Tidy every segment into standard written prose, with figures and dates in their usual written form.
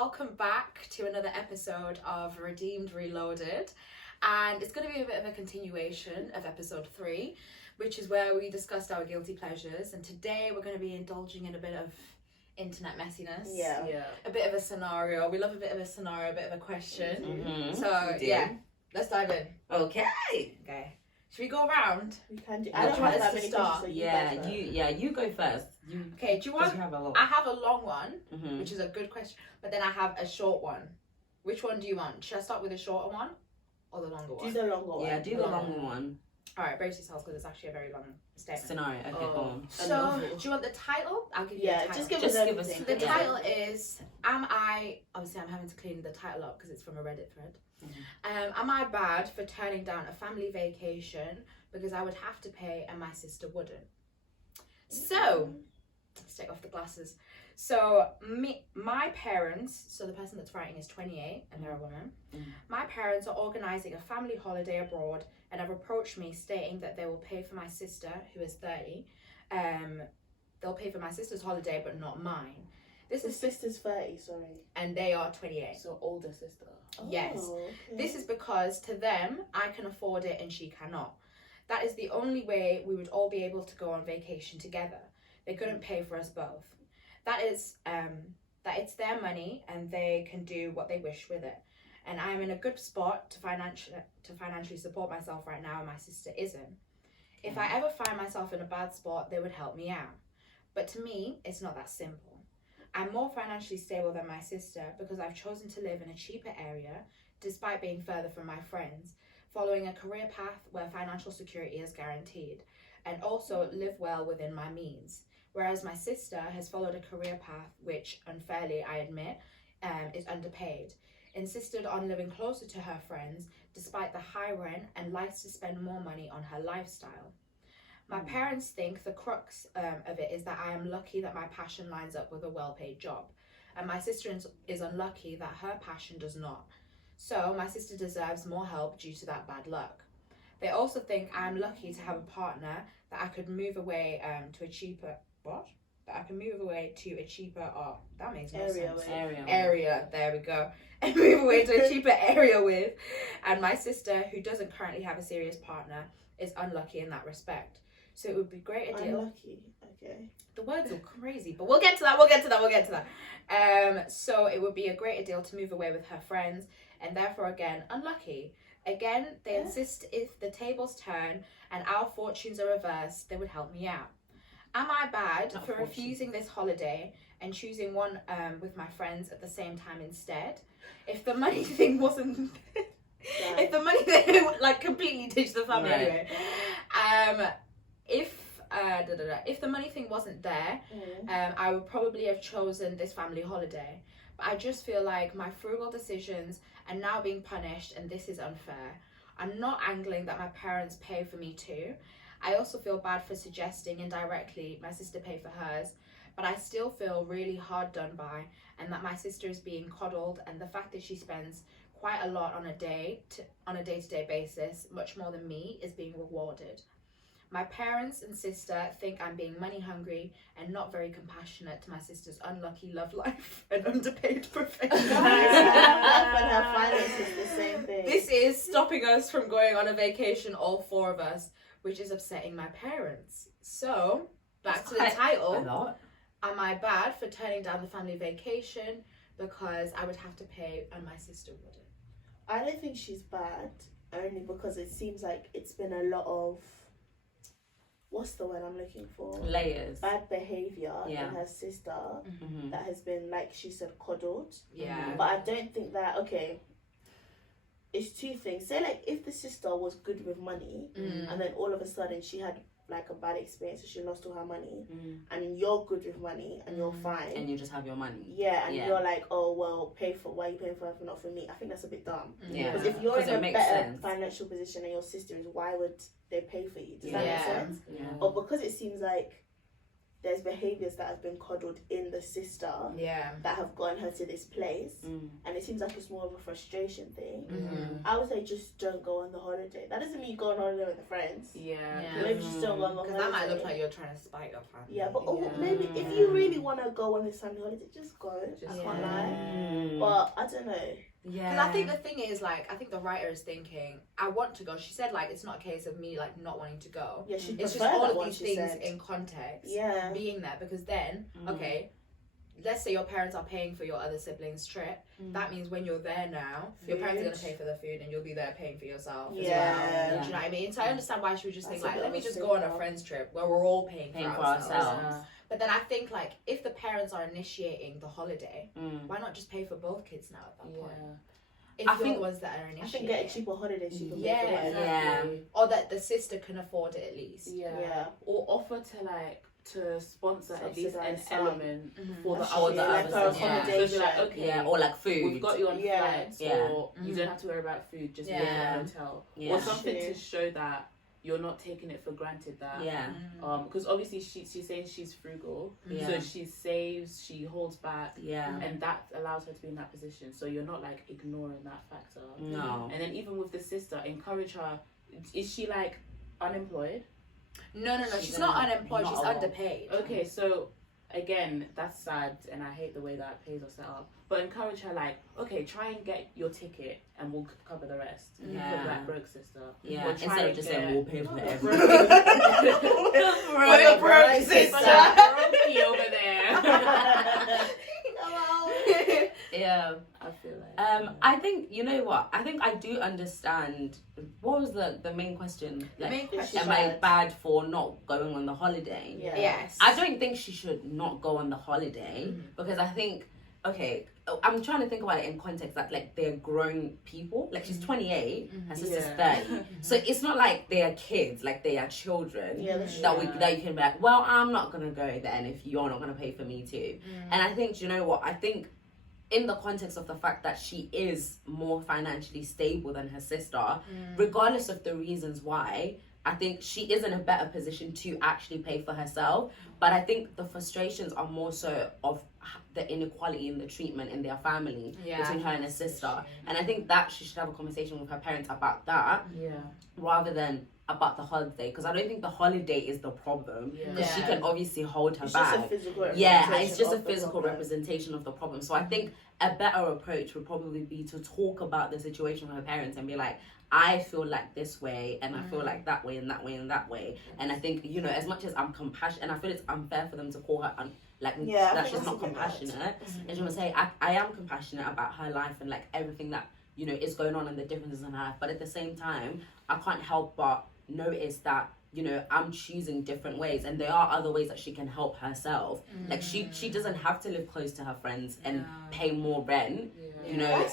welcome back to another episode of Redeemed Reloaded, and it's going to be a bit of a continuation of episode 3, which is where we discussed our guilty pleasures, and today we're going to be indulging in a bit of internet messiness. Yeah. A bit of a scenario. We love a bit of a scenario, a bit of a question. Mm-hmm. So yeah, let's dive in. Okay. Should we go around? We can do. I don't have that many start. questions, So you go first. Okay, do you want? You have a lot. I have a long one, Mm-hmm. which is a good question, but then I have a short one. Which one do you want? Should I start with the shorter one or the longer one? Do the longer one. Yeah, do the longer one. Alright, brace yourselves because it's actually a very long statement. Scenario. Okay, go on. So, do you want the title? I'll give you the title. Just give us everything. So the title is, obviously I'm having to clean the title up because it's from a Reddit thread. Mm-hmm. Am I bad for turning down a family vacation because I would have to pay and my sister wouldn't? So, let's take off the glasses. So, my parents, so the person that's writing is 28 and they're a woman. Mm-hmm. My parents are organising a family holiday abroad and have approached me stating that they will pay for my sister, who is 30. They'll pay for my sister's holiday, but not mine. His sister's 30, sorry. And they are 28. So older sister. Yes. Okay. This is because to them, I can afford it and she cannot. That is the only way we would all be able to go on vacation together. They couldn't pay for us both. That it's their money and they can do what they wish with it. And I'm in a good spot to financially support myself right now, and my sister isn't. If I ever find myself in a bad spot, they would help me out. But to me, it's not that simple. I'm more financially stable than my sister because I've chosen to live in a cheaper area, despite being further from my friends, following a career path where financial security is guaranteed, and also live well within my means. Whereas my sister has followed a career path which, unfairly I admit, is underpaid, insisted on living closer to her friends despite the high rent, and likes to spend more money on her lifestyle. My parents think the crux of it is that I am lucky that my passion lines up with a well-paid job, and my sister is unlucky that her passion does not. So my sister deserves more help due to that bad luck. They also think I am lucky to have a partner that I could move away to a cheaper that makes no sense. Area, there we go. And move away to a cheaper area with. And my sister, who doesn't currently have a serious partner, is unlucky in that respect. So it would be great a deal. Unlucky, okay. The words are crazy, but we'll get to that. So it would be a greater deal to move away with her friends, and therefore again, unlucky. Again, they insist if the tables turn and our fortunes are reversed, they would help me out. Am I bad for refusing this holiday and choosing one with my friends at the same time instead? If the money thing wasn't... if the money thing, like, completely ditched the family anyway. If the money thing wasn't there, I would probably have chosen this family holiday. But I just feel like my frugal decisions are now being punished, and this is unfair. I'm not angling that my parents pay for me too. I also feel bad for suggesting indirectly my sister pay for hers, but I still feel really hard done by, and that my sister is being coddled, and the fact that she spends quite a lot on a day-to-day basis, much more than me, is being rewarded. My parents and sister think I'm being money hungry and not very compassionate to my sister's unlucky love life and underpaid profession. But her finances the same thing. This is stopping us from going on a vacation, all 4 of us, which is upsetting my parents. So, back to the title. Am I bad for turning down the family vacation because I would have to pay and my sister wouldn't? I don't think she's bad, only because it seems like it's been a lot of, what's the word I'm looking for? Layers. Bad behaviour in her sister that has been, like she said, coddled. Yeah. But I don't think that, it's 2 things. Say, like, if the sister was good with money and then all of a sudden she had, like, a bad experience and she lost all her money and you're good with money and you're fine. And you just have your money. Yeah, and you're like, oh, well, why are you paying for her, not for me? I think that's a bit dumb. Yeah. Because if you're in a better financial position than your sister is, why would they pay for you? Does that make sense? Yeah. But because it seems like there's behaviours that have been coddled in the sister that have gotten her to this place, and it seems like it's more of a frustration thing. I would say just don't go on the holiday. That doesn't mean you go on holiday with the friends. Maybe just don't go on the holiday. Because that might look like you're trying to spite your family. Yeah, but maybe if you really want to go on this family holiday, just go. I can't lie. But I don't know. Yeah. Because I think the thing is, like, I think the writer is thinking, I want to go. She said, like, it's not a case of me, like, not wanting to go. Yeah, it's just all of these things in context. Yeah. Being there. Because then, okay, let's say your parents are paying for your other siblings' trip. That means when you're there now, your parents are going to pay for the food and you'll be there paying for yourself as well. Do you know what I mean? So I understand why she would just think, like, let me just go on a friend's trip where we're all paying for ourselves. But then I think, like, if the parents are initiating the holiday, why not just pay for both kids now at that point? If you're the ones that are initiating. I think get a cheaper holiday so you can pay for it. Or that the sister can afford it at least. Yeah. Or offer to sponsor at least an element for the other accommodation. Like, okay, or like food. We've got you on flights, or you don't have to worry about food, just book a hotel. Or something to show that you're not taking it for granted that because obviously she's saying she's frugal, so she saves, she holds back, and that allows her to be in that position, so you're not like ignoring that factor. No. And then even with the sister, encourage her. Is she like unemployed? No, she's not unemployed, she's underpaid. Okay, so again, that's sad, and I hate the way that pays are set up. But encourage her, like, okay, try and get your ticket, and we'll cover the rest. Yeah. For that broke sister. Yeah. Instead of just saying we'll pay for everything. For the broke sister. Over there. Yeah. I feel like. I think, you know what? I think I do understand. What was the main question? The main question. Am I bad for not going on the holiday? Yeah. Yes. I don't think she should not go on the holiday because I think, okay, I'm trying to think about it in context that, like, they're grown people. Like, she's 28, her sister's 30. So it's not like they are kids, like they are children that you can be like, well, I'm not going to go then if you're not going to pay for me too. And I think, you know what? I think in the context of the fact that she is more financially stable than her sister, regardless of the reasons why, I think she is in a better position to actually pay for herself. But I think the frustrations are more so of the inequality in the treatment in their family between her and her sister. And I think that she should have a conversation with her parents about that rather than about the holiday, because I don't think the holiday is the problem, because she can obviously hold her back. It's just a physical representation of the problem. So I think a better approach would probably be to talk about the situation with her parents and be like, I feel like this way, and I feel like that way, and that way, and that way. And I think, you know, as much as I'm compassionate, and I feel it's unfair for them to call her that she's not compassionate. And she must say, I am compassionate about her life and like everything that, you know, is going on and the differences in her life. But at the same time, I can't help but notice that, you know, I'm choosing different ways, and there are other ways that she can help herself. Like she doesn't have to live close to her friends and pay more rent, you know, and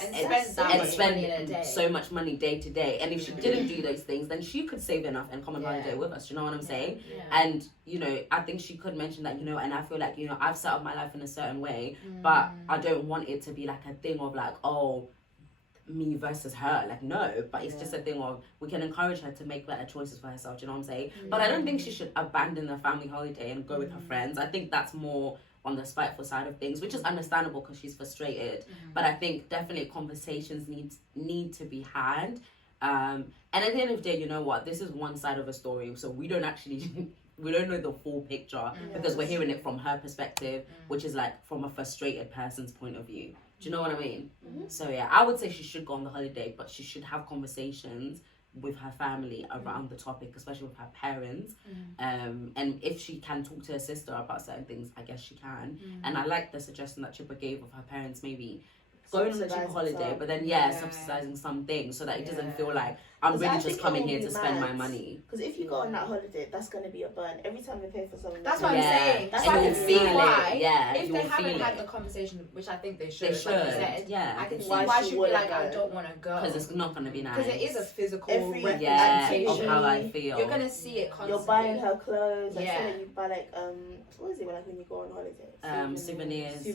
spend so much money day to day. And if she didn't do those things, then she could save enough and come on holiday with us. You know what I'm saying? And, you know, I think she could mention that, you know, and I feel like, you know, I've set up my life in a certain way, but I don't want it to be like a thing of like, oh, me versus her. Like, no, but it's just a thing of we can encourage her to make better choices for herself. Do you know what I'm saying? But I don't think she should abandon the family holiday and go with her friends. I think that's more on the spiteful side of things, which is understandable because she's frustrated. But I think definitely conversations need to be had. And at the end of the day, you know what? This is one side of a story, so we don't actually we don't know the full picture because we're hearing it from her perspective, which is like from a frustrated person's point of view. Do you know what I mean? So yeah, I would say she should go on the holiday, but she should have conversations with her family around the topic, especially with her parents. And if she can talk to her sister about certain things, I guess she can. And I like the suggestion that Chippa gave of her parents maybe going on a cheap holiday, but then subsidizing some things so that it doesn't feel like I'm really just coming here to spend my money. Because if you go on that holiday, that's going to be a burn. Every time you pay for something. That's what I'm saying. That's why I can see why. If they haven't had the conversation, which I think they should. Like you said, I can see why she'd be like, I don't want to go. Because it's not going to be nice. Because it is a physical representation of how I feel. You're going to see it constantly. You're buying her clothes. I feel like you buy like, what is it like when you go on holiday? Souvenirs.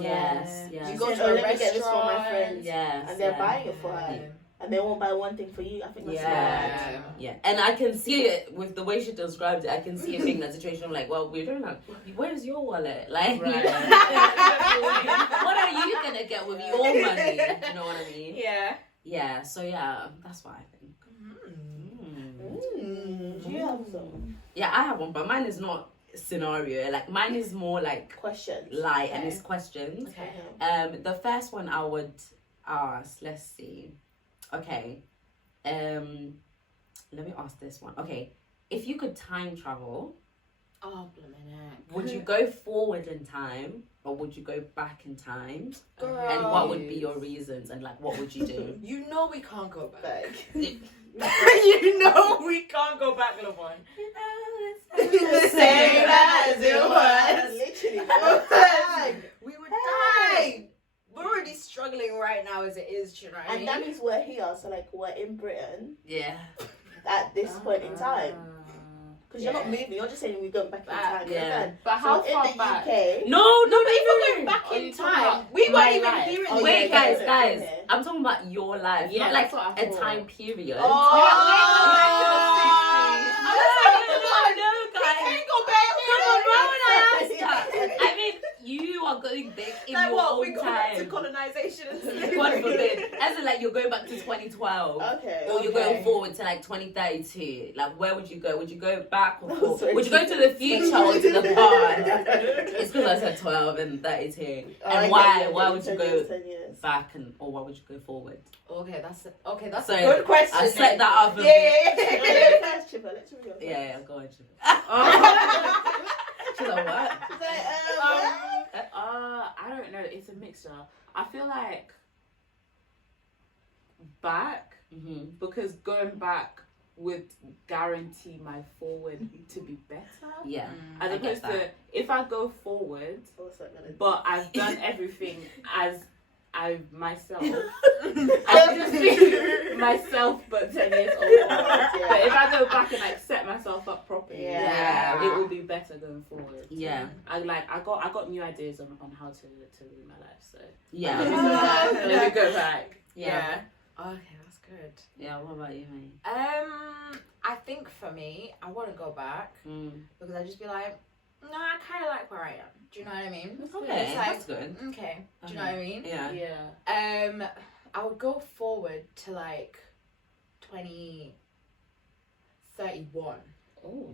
Yes. You go to a restaurant. Let me get this for my friends. And they're buying it for her. And they won't buy one thing for you. I think that's bad. And I can see it with the way she described it. I can see it being that situation of like, well, we don't have. Where's your wallet? Like, what are you gonna get with your money? Do you know what I mean? Yeah. So that's what I think. Do you have some? Yeah, I have one, but mine is not scenario. Like mine is more like questions, and it's questions. The first one I would ask. Let's see. Okay. Let me ask this one. Okay, if you could time travel, would you go forward in time or would you go back in time? Girl. And what would be your reasons and like what would you do? You know we can't go back. You know we can't go back, love one. Same as it was. Literally, we would die. We're already struggling right now as it is, do you know what I mean? And that means we're here, so like we're in Britain. Yeah. At this point in time. Because you're not moving, you're just saying we're going back in time. Yeah. But how so far in the back? UK, No, but if we're going back Are in you talking time, about we my weren't even life? here in Oh, the wait, yeah, guys, yeah. I'm talking about your life, Yeah, not like that's what I a thought. time period. Oh, I mean, you are going back in like your what? own We go back to time. colonization and slavery. God forbid. As in, like, you're going back to 2012. Okay. Or you're going forward to, like, 2032. Like, where would you go? Would you go back or forward? Would you go to the future or to the past? It's because I said 12 and 32. And why would you go 10 years. back or why would you go forward? Okay, that's a So, good question. I set that up. Yeah. Let's go. Yeah, go on. She's like, what? I don't know. It's a mixture. I feel like back because going back would guarantee my forward to be better. Yeah. As opposed to if I go forward, but I've done everything as I myself. I just be myself, but 10 years older. But if I go back and like set myself up properly, it will be better going forward. Yeah. I got new ideas on how to live my life. So Yeah. let me go back. Yeah. Okay, that's good. Yeah. What about you, mate? I think for me, I wouldn't go back because I'd just be like, no, I kind of like where I am. Do you know what I mean? Okay, it's like, that's good. Okay. Do you know what I mean? Yeah. Yeah. I would go forward to like 2031. Oh.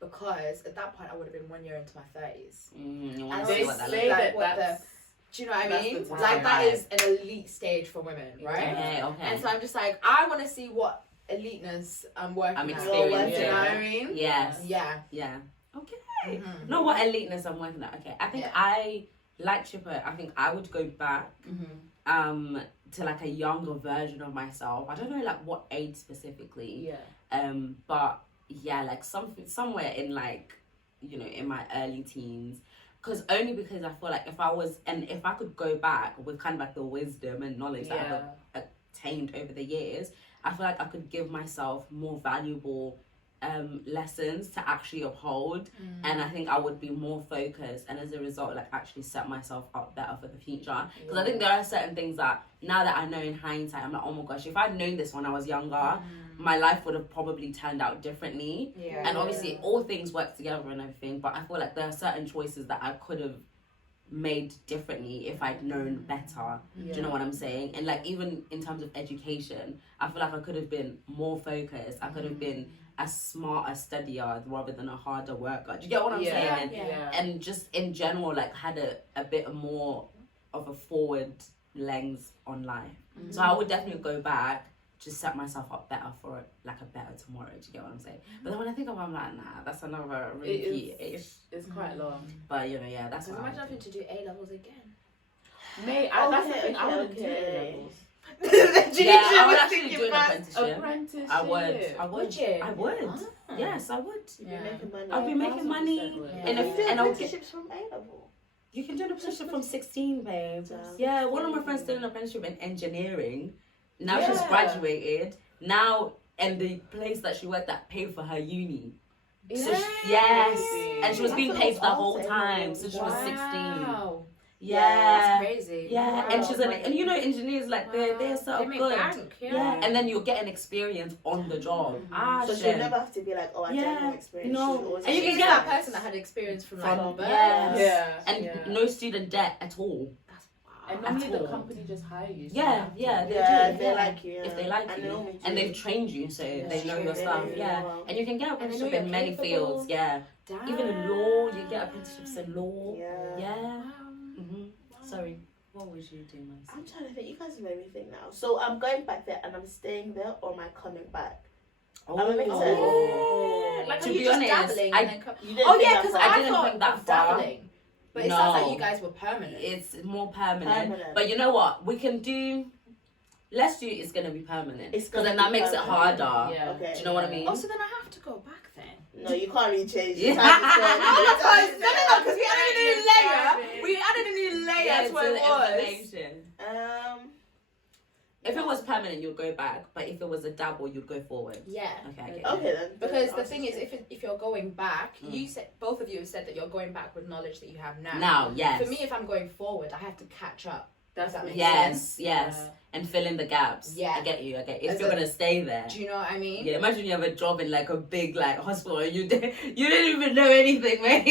Because at that point I would have been 1 year into my 30s. You want And to see They what that say looks that like? that's do you know what I That's mean? the time. Like that Right. is an elite stage for women, right? Okay. And so I'm just like, I want to see what eliteness I'm working I'm at. experiencing. Do you know what I mean? Yes. Yeah. Yeah. Okay. Mm-hmm. No, what eliteness I'm working at. Okay. I think I like Chipper. I think I would go back to like a younger version of myself. I don't know like what age specifically. Yeah. But yeah, like somewhere in like, you know, in my early teens. Because I feel like if I could go back with kind of like the wisdom and knowledge that I've attained over the years, I feel like I could give myself more valuable lessons to actually uphold, and I think I would be more focused, and as a result like actually set myself up better for the future. Because I think there are certain things that now that I know in hindsight, I'm like, oh my gosh, if I'd known this when I was younger, my life would have probably turned out differently. And obviously all things work together and everything, but I feel like there are certain choices that I could have made differently if I'd known better. Do you know what I'm saying? And like even in terms of education, I feel like I could have been more focused. I could have been a smarter studier rather than a harder worker. Do you get what I'm saying? And just in general, like had a bit more of a forward lens on life. So I would definitely go back, just set myself up better for like a better tomorrow. Do you get what I'm saying? But then when I think about it, I'm like, nah, that's another repeat. It's quite long. But you know, yeah, that's what imagine having to do A levels again. Mate, that's the thing. I wouldn't do A levels. I would actually do an apprenticeship. I would. Would you? I would. Yes, I would. I'll be making money. And I'll get apprenticeships from A level. You can do an apprenticeship from 16, babe. Yeah, one of my friends did an apprenticeship in engineering. Now she's graduated. Now, and the place that she worked at paid for her uni. So and she was being paid the whole time since she was 16. Yeah, that's crazy. Yeah, and she's and you know engineers like they're so good. Bank, and then you'll get an experience on the job. So she'll never have to be like, oh, I don't have experience. No, and you can get that person that had experience from birth. And no student debt at all. That's And normally the company just hire you. So they do. If they like you. If they like you. And they've trained you, so they know your stuff. And you can get apprenticeship in many fields. Damn. Even in law, you get apprenticeships in law. Sorry, what would you do, Mercy? I'm trying to think. You guys have made me think now. So I'm going back there and I'm staying there, or am I coming back? Like, to be honest, because I didn't think that far. Dabbling. But it sounds like you guys were permanent. It's more permanent. But you know what? We can do. Let's do. It's gonna be permanent. Because then that makes it harder. Yeah. Okay. Do you know what I mean? Oh, so then I have to go back then. No, you can't really change it. No, because we added a new layer. We added a new layer to what it was. If it was permanent, you'd go back. But if it was a dabble, you'd go forward. Yeah. Okay then. Because the thing is, if you're going back, you said, both of you have said that you're going back with knowledge that you have now. Now, yes. For me, if I'm going forward, I have to catch up. Does that make sense? Yes. And fill in the gaps. Yeah. I get you. If you're gonna stay there. Do you know what I mean? Yeah. Imagine you have a job in like a big like hospital and you didn't even know anything, mate.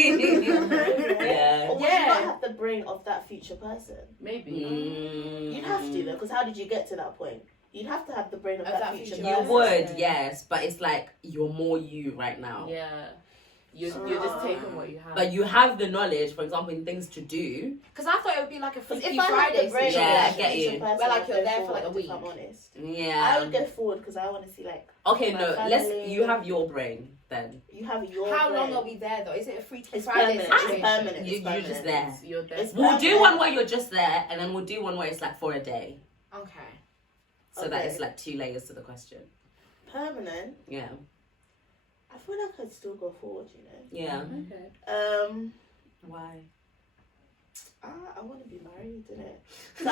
Or would you not have the brain of that future person? Maybe. You'd have to though, because how did you get to that point? You'd have to have the brain of that future person. You would, yes, but it's like you're more you right now. Yeah. You're just taking what you have. But you have the knowledge, for example, in things to do. Because I thought it would be like a Freaky Friday situation. I get you. Where like you're there for like a week. If I'm honest. Yeah. I would go forward because I want to see like. Okay, you have your brain then. You have your How brain. long are we there though? Is it a Freaky Friday Friday situation? situation? Permanent. You're just there. You're there. We'll do one where you're just there, and then we'll do one where it's like for a day. Okay. So that it's like 2 layers to the question. Permanent? Yeah. I feel like I'd still go forward, you know? Yeah. Okay. Why? I want to be married, innit? So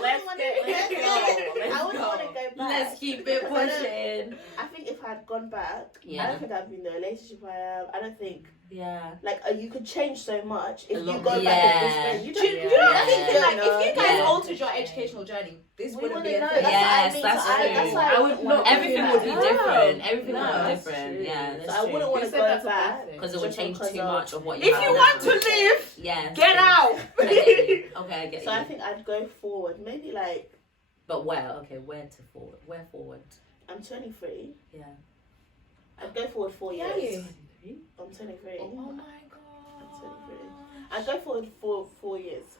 Let's I wouldn't want to go back. Let's keep it pushing. I think if I had gone back, Yeah. I don't think I'd be in the relationship I am. I don't think. Yeah. Like, you could change so much if you go more. back with this brain. You know what I Yeah. think? Like, if you guys Yeah. altered your educational journey, this We wouldn't be wouldn't a know. thing. Yes, that's true. That's why I wouldn't want Everything would be different. Everything No, would be that's different. true. Yeah, So that's I true. wouldn't want Who to said go that's a bad back thing? Because it would just change because too much of what you If have you now. want to live, Yes. get out. I get you. Okay, I get you. So I think I'd go forward. Maybe like But where? Okay, where to forward? Where forward? I'm 23. Yeah. I'd go forward 4 Yeah, years. you. I'm 23. Oh my god. I'm 23. I'd go forward for 4 years.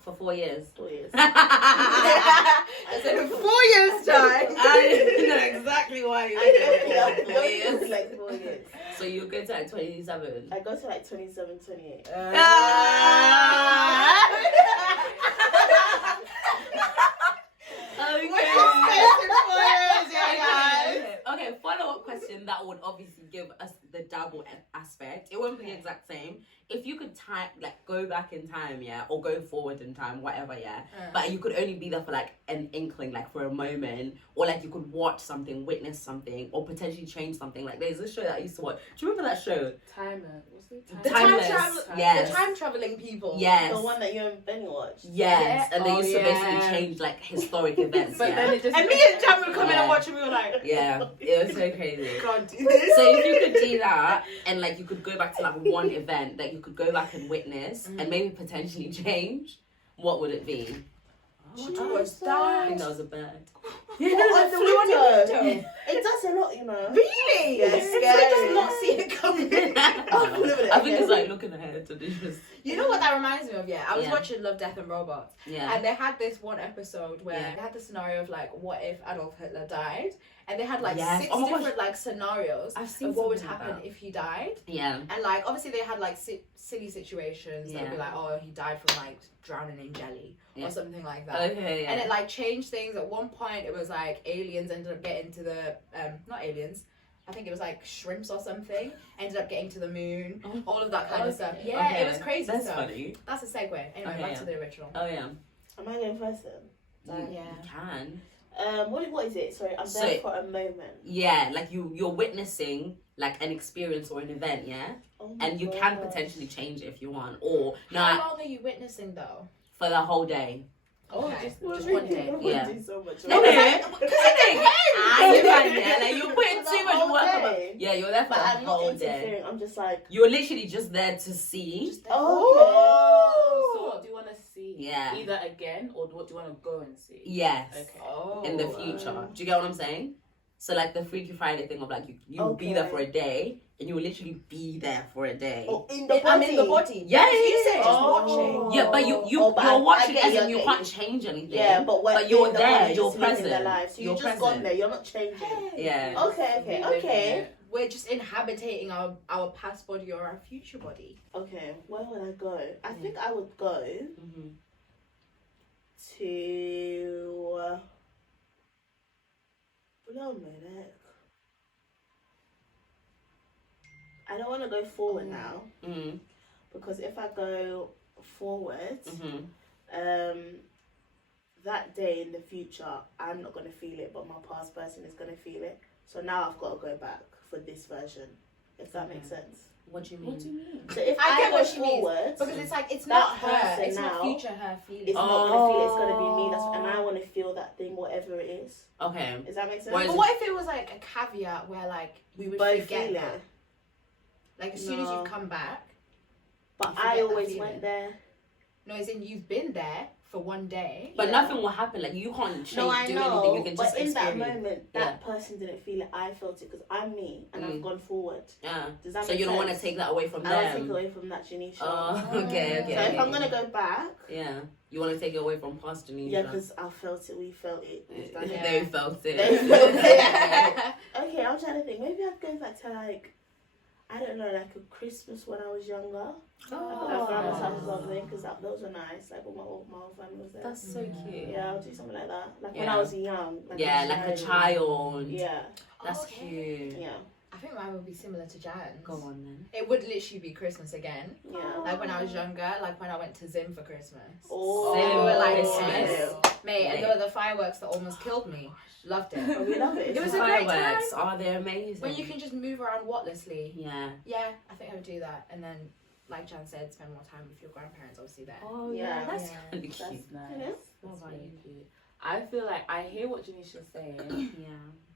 For 4 years. 4 years. I said in 4 years' time. I know exactly why you I'd said go 4 years. for like 4 years. So you go to like 27. I go to like 27, 28. Okay, follow-up question that would obviously give us the double aspect. It won't be the exact same. If you could go back in time, yeah, or go forward in time, whatever, yeah, but you could only be there for like an inkling, like for a moment, or like you could watch something, witness something, or potentially change something. Like there's this show that I used to watch. Do you remember that show? Timer. What's it? The Timeless. Yes. The time traveling people. Yes. The one that you and Benny watched. Yes, Yeah. and they Oh, used to basically yeah. change like historic events. But yeah. then it just. And me and Jam would come in and watch and we were like, Yeah, it was so crazy. can't do this. So if you could do that, and like you could go back to like one event that you could go back and witness, and maybe potentially change, what would it be? What was I that? think that was a bird. What was the one on the window? It does a lot, you know. Really? Yeah, It's scary. like just not see it coming. I think it's like looking ahead to this. You know what that reminds me of? Yeah, I was Yeah. watching Love, Death and Robots, Yeah. and they had this one episode where Yeah. they had the scenario of like, what if Adolf Hitler died? And they had like Yes. 6 Oh my gosh. different like scenarios I've seen of what would something like happen that. if he died. Yeah. And like obviously they had like silly situations that would be Yeah. like, oh, he died from like drowning in jelly Yeah. or something like that. Okay. Yeah. And it like changed things. At one point it was like aliens ended up getting to the not aliens, I think it was like shrimps or something, ended up getting to the moon, all of that kind of stuff. Yeah, Okay. it was crazy That's stuff. funny. That's a segue. Anyway, Okay, back yeah. to the original. Oh yeah. Am I going first then? Yeah. You can. What is it? Sorry, I'm So- there for a moment. Yeah, like you're witnessing like an experience or an event, yeah, Oh my and you can gosh. potentially change it if you want, or How not long are you witnessing though? for the whole day. Oh, Okay. just one day. Yeah. Do so much No, work. because like you're putting too much whole work. day. Yeah, you're there for But the I'm not whole day. interfering. I'm just like, You're literally just there to see. oh, So what do you want to see? Yeah. Either again or what do you want to go and see? Yes. Okay. Oh. In the future. Do you get what I'm saying? So like the Freaky Friday thing of like you'll be there for a day and you'll literally be there for a day. Oh, in the body. I'm in the body. Yeah, You said just Oh. watching. Yeah, but you're watching as in you can't change anything. Yeah, but you're in the there, body, you're just living present. their life. So You're you've just present. gone there, you're not changing. Yeah. Okay. We're just inhabiting our past body or our future body. Okay, where would I go? I think I would go Mm-hmm. to... Wait a minute. I don't want to go forward now, Mm-hmm. because if I go forward, Mm-hmm. that day in the future, I'm not going to feel it, but my past person is going to feel it. So now I've got to go back for this version, if that makes sense. What do you mean? What do you mean? So if I I get go what she means, forward, Because it's like, it's That not her, person it's now not future her feeling. it's not going to feel it, it's going to be me. And I want to feel that thing, whatever it is. Okay. Does that make sense? Why is But what if it was like a caveat where like we would Both forget feel that? it. Like as soon as No. you come back, But You forget I that always feeling. went there. no, as in you've been there for one day. But Yeah. nothing will happen. Like you can't change, No, I do know. anything. You can but just in that experience. moment, that person didn't feel it. I felt it because I'm me and I've gone forward. Yeah. Does that So make you don't want to sense? take that away from I don't them. take away from that, Janisha. Oh, okay. So if I'm gonna go back, Yeah. You want to take it away from past Janisha. yeah, because I felt it. We felt it. We've done it. They felt it. They felt it. Okay, I'm trying to think. Maybe I'd go back to like, I don't know, like a Christmas when I was younger. Like grandma's house or something, because those were nice. Like when my whole family was there. That's so cute. Yeah, I'll do something like that. Like when Yeah. I was young. Like Like a child. Yeah, That's Okay. cute. yeah, I think mine would be similar to Jan's. Go on then. It would literally be Christmas again. yeah. Like when I was younger, like when I went to Zim for Christmas. Oh, Zim, we were like, Christmas. Mate, and there were the fireworks that almost killed me. Loved it. Oh, we love it. It was a great Fireworks. Oh, they're amazing. When you can just move around wordlessly. Yeah. Yeah, I think I would do that. And then, like Jan said, spend more time with your grandparents, obviously, there. Oh yeah, That's Yeah. really That's cute. Nice. You know? What That's about really you? cute. I feel like I hear what Janisha's saying, Yeah.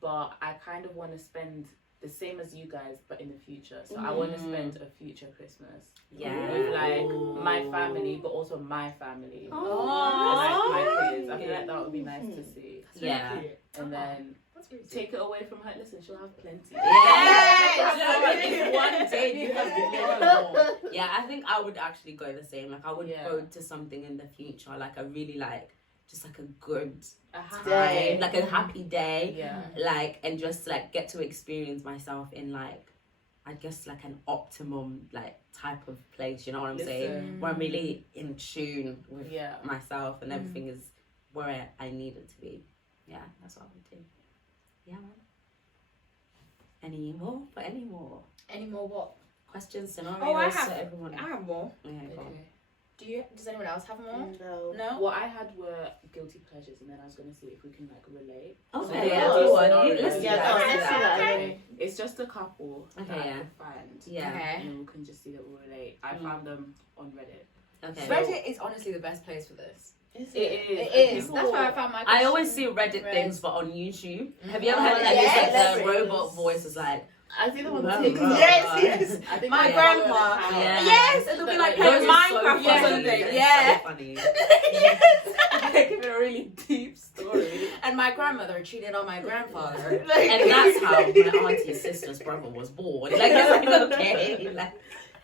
but I kind of want to spend the same as you guys, but in the future. So I want to spend a future Christmas Yeah. with like my family, but also my family. And, Oh, like my kids. I feel like that would be nice to see. Yeah. And then That's really take it away from her. Listen, she'll have plenty. If one day you have more. Yeah, I think I would actually go the same. Like I would go to something in the future. Like I really like just like a good A happy Day. time, like a happy day. Yeah. Like and just like get to experience myself in like I guess like an optimum like type of place. You know what I'm saying? Where I'm really in tune with myself and everything is where I need it to be. Yeah, that's what I would do. Yeah, man. Any more? But any more what? questions, scenarios? Oh, I so have. everyone. I have more. Okay, go on. Does anyone else have more? No. No? What I had were guilty pleasures, and then I was going to see if we can like relate. Okay, So, yeah, go do on. one. Let's do Yeah, that. go on, let's do that. Okay. It's just a couple Okay, that I yeah. could find. Yeah. Okay. And then we can just see that we relate. I found them on Reddit. Okay. Reddit is honestly the best place for this. Is It is. It And is. people- That's where I found my I always question. see Reddit Red. things, but on YouTube. Have you ever Oh, had like yes, this like the yes. robot voice is like I think the one Wow. that takes Yes. I think My I grandpa. follow the Yeah. Yes, and they'll be like Those playing are Minecraft or funny. something. That's Yeah. so funny. They give it a really deep story. And my grandmother cheated on my grandfather. And that's how my auntie's sister's brother was born. Like, it's like okay. Like,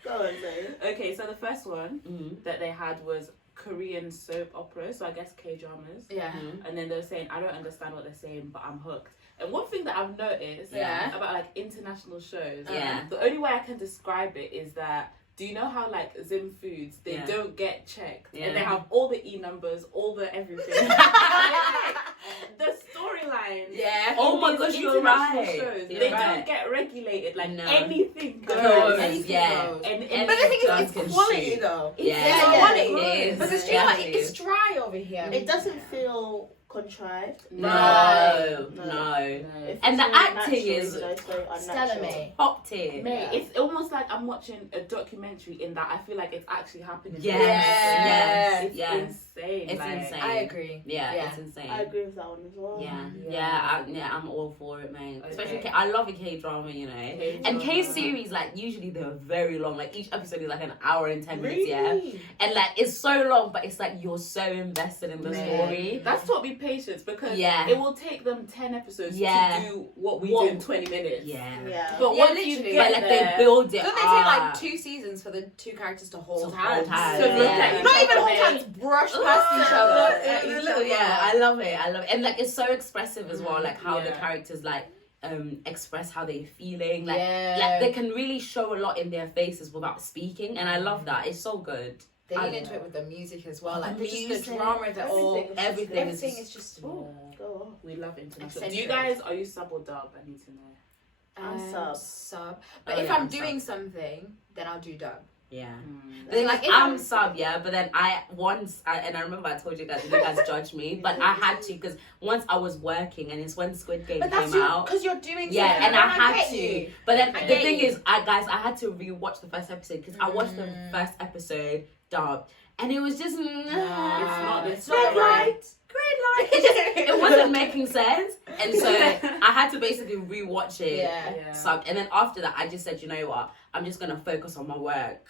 Go on, Zane. Okay, so the first one mm, that they had was Korean soap operas, so I guess K-dramas. Yeah. And then they were saying, I don't understand what they're saying, but I'm hooked. And one thing that I've noticed Yeah. about like international shows, Yeah. the only way I can describe it is that, do you know how like Zim Foods, they Yeah. don't get checked, Yeah. and they have all the E numbers, all the everything. The storylines. Yeah. Oh my in gosh, these you're international right. shows, You're they right. don't get regulated. Like No. anything goes. Goes, Anything yeah. goes. And But the thing is, Duncan it's quality shit. though. Yeah. It's Yeah, quality. it is. Because Yeah, like, it it's is. dry over here. It doesn't feel contrived. No, No. no. No. It And the feels very acting natural, is you know, it's very Stella unnatural. May. Top tier. Mate, Yeah. it's almost like I'm watching a documentary in that I feel like it's actually happening. Yes, yes, It's yes. insane. It's like, insane. I agree. Yeah, it's insane. I agree with that one as well. I'm all for it, man. Okay. Especially I love a K-drama, you know. And K-series, like, usually they're very long. Like, each episode is like an hour and 10 minutes, yeah? And, like, it's so long, but it's like you're so invested in the story. That's taught me patience, because it will take them 10 episodes to do what we do in 20 minutes. Yeah. But once you get like, there, they build it Don't they take, like, 2 seasons for the 2 characters to hold hands? Not even hold hands, brush past each other. I love it. And, like, it's so expressive as well, like, how the characters, like, express how they're feeling. Like, they can really show a lot in their faces without speaking, and I love that. It's so good. They lean into it with the music as well. Like, Music, the drama of it all. Everything is just... We love international. Eccentric. Do you guys, are you sub or dub? I need to know. I'm sub. But if I'm doing something, then I'll do dub. Yeah. Then, like, if I'm sub, but then I remember I told you guys, and you guys judged me, but I had to, because once I was working, and it's when Squid Game came out. Because you're doing something. Yeah, and I had to. You. But then the thing is, I had to rewatch the first episode, because I watched the first episode dubbed, and it was just It's not right. Green light. It wasn't making sense, and so I had to basically rewatch it sub. And then after that, I just said, you know what, I'm just gonna focus on my work,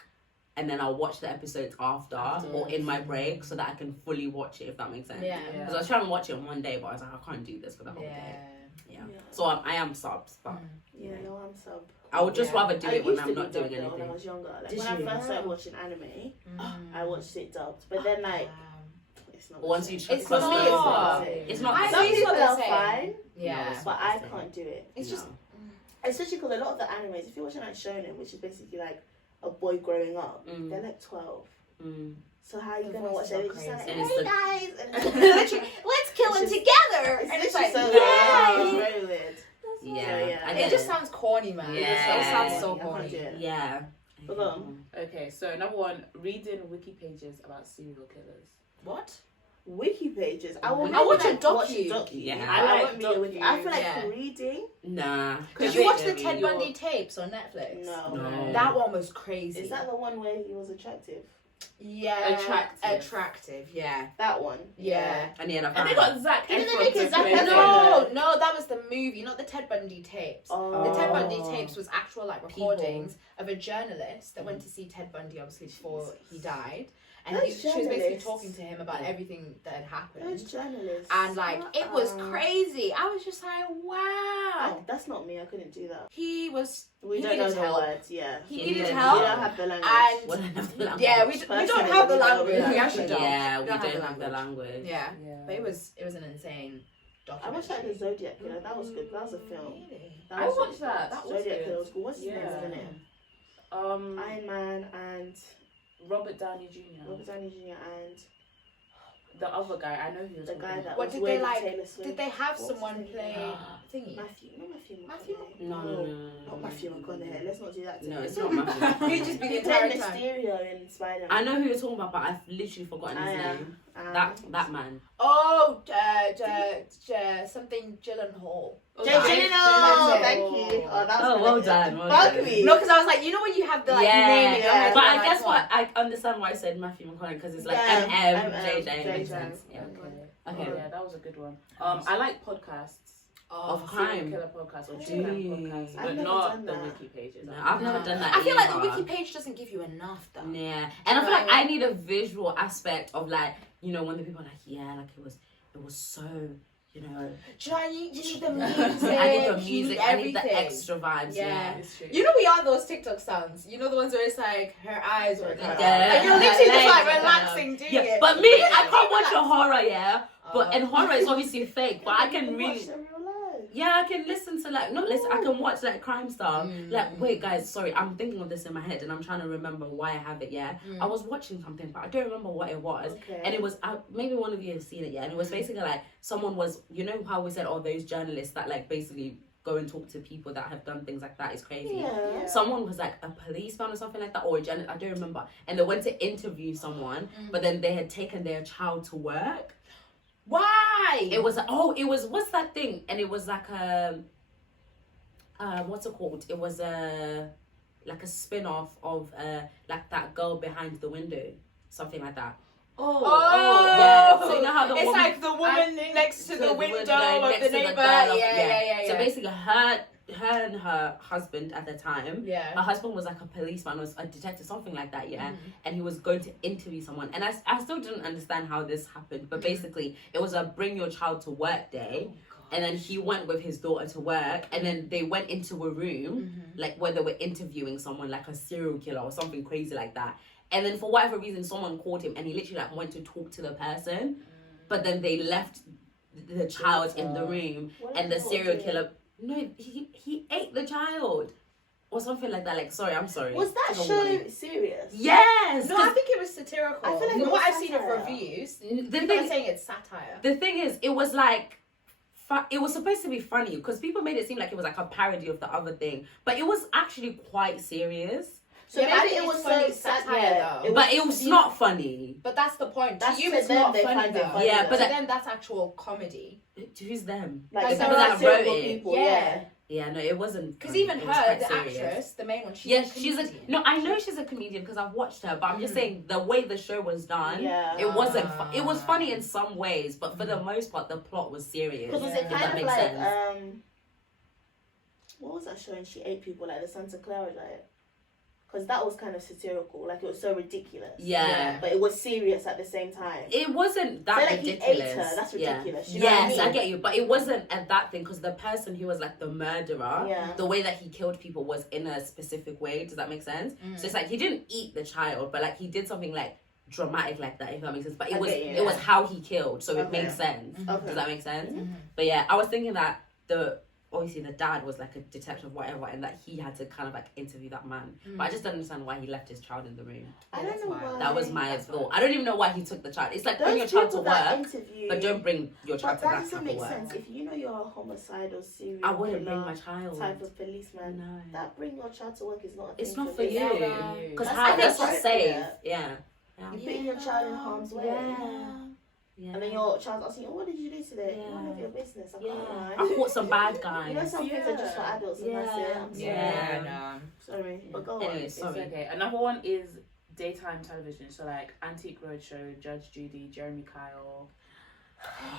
and then I'll watch the episodes after or in my break, so that I can fully watch it, if that makes sense. Because I was trying to watch it in one day, but I was like, I can't do this for the whole day. So I am subs, but I'm sub. I would just rather do it when I'm not doing anything. anything. When I was younger, like when I first started watching anime, I watched it dubbed. But then like, it's not. Once you it's trust not. It's not. Some people are same. fine. Yeah, but I can't do it. It's just, especially because a lot of the animes, if you're watching like shonen, which is basically like a boy growing up, they're like 12. So how are you gonna watch it? Just like, hey guys, let's kill them together. And it's like, so it's very weird. Yeah. It just sounds corny, man. Yeah. It sounds so corny. Yeah. Okay, so number 1, reading wiki pages about serial killers. What? Wiki pages. I watch a docu. Yeah, I like docu. I feel like reading. Nah. Did you watch the Ted Bundy tapes on Netflix? No. That one was crazy. Is that the one where he was attractive? Yeah. Attractive. Yeah. That one. Yeah. And they got Zac Didn't Efron they make it to Zac play Efron? No, that was the movie, not the Ted Bundy tapes. The Ted Bundy tapes was actual like recordings of a journalist that went to see Ted Bundy obviously before he died. And she was basically talking to him about everything that had happened. Those journalists. And like, it was crazy. I was just like, wow. That's not me. I couldn't do that. He was. We don't know the words, yeah. He needed help. We don't have the language. And yeah, we don't have the language. We actually don't. Yeah, we don't have the language. Yeah. But it was an insane documentary. I watched like the Zodiac Killer. That was good. That was a film. Really? I watched that. That was Zodiac good. Killer was cool. What's his name in it? Iron Man and Robert Downey Jr. And the other guy. I know he was the guy that what was did they with like? Taylor Swift. Did they have someone play thingy? Matthew? No. Not Matthew McConaughey. Let's not do that. No, it's not Matthew. He just be the He entire played time. Mysterio in Spider-Man. I know who you're talking about, but I've literally forgotten his name. That man. Oh, something Gyllenhaal. Gyllenhaal. Thank you. Oh, that was well done. Fuck me. No, because I was like, you know when you have the like name in your head. But I guess what I understand why I said Matthew McConaughey, because it's like JJ makes sense. Yeah. Okay. Yeah, that was a good one. I like podcasts. Of serial crime. killer podcasts or true crime podcasts, I've but never not done the that. wiki pages. No, I've never done that. I feel like the either. wiki page doesn't give you enough though. Yeah, and I feel like I need a visual aspect of like, you know, when the people are like, like it was so, you know. You need the music. I need the you music. need I everything. need the extra vibes. Yeah. It's true. You know we are those TikTok sounds. You know the ones where it's like her eyes were cut off. Yeah. And you're literally just like Like, relaxing doing it. But me, I can't watch a horror. But and horror is obviously fake. But I can really. Yeah, I can listen to like I can watch like crime stuff. Like, wait, guys, sorry, I'm thinking of this in my head and I'm trying to remember why I have it. I was watching something, but I don't remember what it was. And it was maybe one of you have seen it. And it was basically like someone was, you know how we said, those journalists that like basically go and talk to people that have done things like that is crazy. Someone was like a policeman or something like that, or a journalist, I don't remember. And they went to interview someone, but then they had taken their child to work. Why? It was what's that thing? And it was like what's it called? It was like a spin-off of like that girl behind the window, something like that. Yeah. So you know how the it's woman, like the woman next to the window of the neighbor. Yeah. So basically, her and her husband at the time, her husband was like a policeman, was a detective, something like that, and he was going to interview someone, and I still didn't understand how this happened, but basically it was a bring your child to work day. And then he went with his daughter to work, and then they went into a room, like where they were interviewing someone, like a serial killer or something crazy like that. And then for whatever reason, someone called him, and he literally like went to talk to the person, but then they left the child in the room, and the serial killer, he ate the child. Or something like that. Like, I'm sorry. Was that show serious? Yes. No, I think it was satirical. I feel like from what I've satire. seen of reviews, The people are saying it's satire. The thing is, it was like, it was supposed to be funny because people made it seem like it was like a parody of the other thing, but it was actually quite serious. So maybe it was funny satire though. But it was not funny. But that's the point. That's to you, to it's them, not they funny find it though. funny. Yeah, but to them, that's actual comedy. Who's them? Like the people that wrote wrote it. people. Yeah. Yeah, no, it wasn't. Because even it was her, quite the serious. actress, the main one, she's she's a no. I know she's a comedian because I've watched her, but I'm just saying the way the show was done, it wasn't. It was funny in some ways, but for the most part, the plot was serious. Because was it if kind that of makes like sense. what was that show? And she ate people like the Santa Clara diet. Because that was kind of satirical, like it was so ridiculous. Yeah. But it was serious at the same time. It wasn't that so, like, ridiculous. He ate her. That's ridiculous. You know yes, what I mean? I get you, but it wasn't at that thing because the person who was like the murderer, the way that he killed people was in a specific way. Does that make sense? So it's like he didn't eat the child, but like he did something like dramatic like that, if that makes sense. But it was how he killed, so it makes sense. Does that make sense? But yeah, I was thinking that obviously the dad was like a detective, whatever, and that he had to kind of like interview that man. But I just don't understand why he left his child in the room. I don't know why. That was my thought. I don't even know why he took the child. It's like bring your child to work, but don't bring your child to that doesn't type make of work. sense. If you know you're a homicidal serial I wouldn't killer bring my child. type of policeman, No. that bring your child to work is not a thing. It's not for this. you. Because That's that's not right. safe. Yeah. You're putting your child in harm's way. Yeah. And then your child's asking, what did you do today? Yeah. None of your business. I Yeah. can't lie. I caught some bad guys. You know, some things are just for adults and that's it. I'm sorry. Yeah. Sorry. But go Anyway, on. sorry. It's okay. Another one is daytime television. So like Antique Roadshow, Judge Judy, Jeremy Kyle,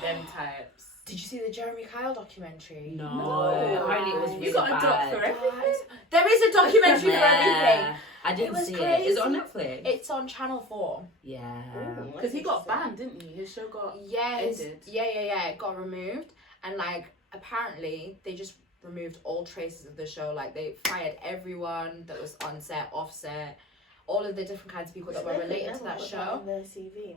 them types. Did you see the Jeremy Kyle documentary? No. Apparently it was really You got a doc bad. for everything? There is a documentary for everything. I didn't was see crazy. it. Is it on Netflix? It's on Channel 4. Yeah. Because he got banned, didn't he? His show got ended. Yeah. It got removed. And like, apparently, they just removed all traces of the show. Like, they fired everyone that was on set, off set. All of the different kinds of people that were related to that show. On their CV,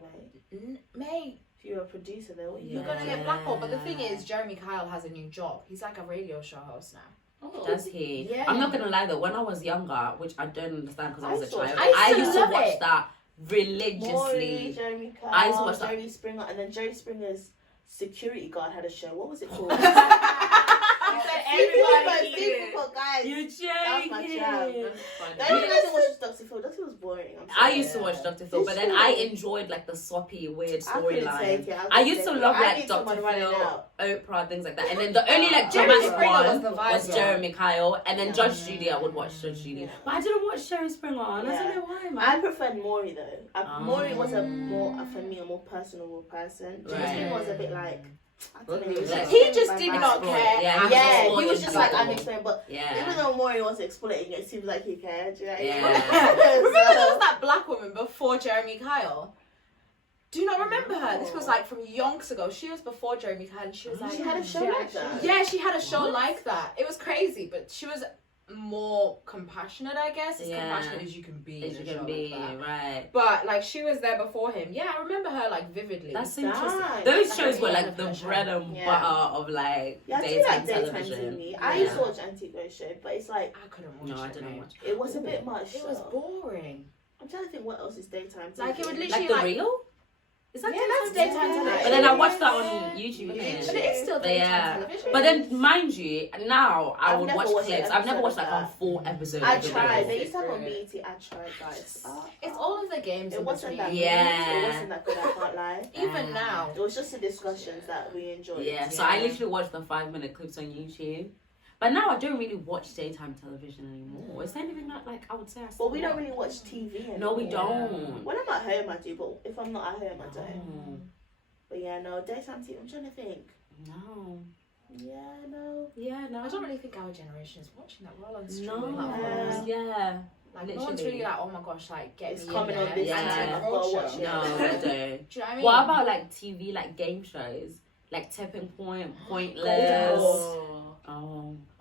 Mate. If you're a producer, though, You're gonna get blackballed. But the thing is, Jeremy Kyle has a new job. He's like a radio show host now. Oh. Does he? Yeah. I'm not gonna lie though, when I was younger, which I don't understand because I was a child, I used to love watch it. that religiously. Maury, Jeremy Kyle, I used to watch that. Jerry Springer, and then Jerry Springer's security guard had a show. What was it called? Everybody guys. You're That's my joking. jam. That's The only reason I watched Dr. Phil. Dr. Phil was boring. I used to watch Dr. Phil, but then I enjoyed like the soppy, weird I couldn't storyline. take it. I used to love I like need Dr. someone running Phil, out. Oprah, things like that. And then the only like Jerry dramatic Springer one was the vibe, was yeah. Jeremy Kyle, and then Judge Judy. I would watch Judge Judy, Yeah. but I didn't watch Jerry Springer. And I don't know why, man. I preferred Maury though. Maury was a more, for me, a more personable person. Jerry Right. Springer was a bit like, I don't know, He was just He just by did vibe. not care. Yeah, Yeah, was he was just like, exploiting I'm people. explaining, but Yeah. even though Maury was exploiting, it seems like he cared. You know? Yeah. Remember there was that black woman before Jeremy Kyle? Do you not remember her? This was like from yonks ago. She was before Jeremy Kyle and she was like... She had a show like that. Yeah, she had a show like that. It was crazy, but she was more compassionate, I guess. As compassionate as you can be As in you a show can be, like that. right. But like she was there before him. Yeah, I remember her like vividly. That's Nice. interesting. Those Like shows a were lot like of the pressure. bread and Yeah. butter of like Yeah, I do daytime like daytime television. TV. I used to watch Antique Roadshow, but it's like, I couldn't watch No, I it, didn't mate. watch. it was a bit much. It was though. boring. I'm trying to think what else is daytime TV. Like, it would literally- Like the real? Is that Yeah, that's daytime television. But then I watched that on YouTube. But innit? it is still But daytime yeah. television. But then, mind you, now I I've would never watch watched clips. an I've never episode watched of like a that. full episode. I of the tried. real. They used to have on BET. I tried, guys. it's all of the games. It in wasn't between. that Yeah. good. It wasn't that good, I can't lie. Even now. It was just the discussions that we enjoyed. Yeah, so I literally watched the 5-minute clips on YouTube. But now I don't really watch daytime television anymore. Is there anything that, like, I would say I still But we don't really watch TV anymore. No, we don't. When I'm at home, I do, but if I'm not at home, I don't. But yeah, no, daytime TV, I'm trying to think. No. Yeah, no. Yeah, no. I don't really think our generation is watching that. We're all on streaming No. platforms. Yeah. Like, no one's really like, oh my gosh, like, get It's me coming in on there. this Yeah. time, I've got to watch it. No, I don't. Do you know what I mean? What about, like, TV, like, game shows? Like, Tipping Point, Pointless.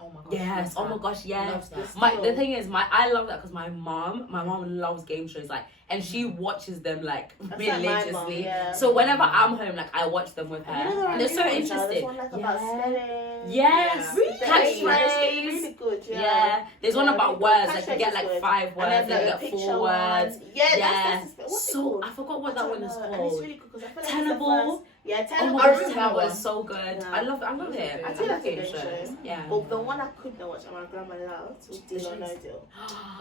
Oh my gosh. yes! Oh my gosh! Yes. That. The thing is, I love that because my mom loves game shows, like, and she watches them like religiously. Mom, yeah. So whenever I'm home, like, I watch them with her, and it's so interesting. There's one like about spelling. Yes, catchphrase. Really good. Yeah. There's one about words. Like, you get like good. 5 words, and then, you get 4 words. Yeah. What's it So called? I forgot what that one is And it's called. really good because I feel like Tenable. Yeah, Oh Tenable. my I gosh, remember that Tenable one. is so good. Yeah. I love it. I think that's a game game shows. show. Yeah. But the one I could not watch and my grandma allowed was Deal or No Deal.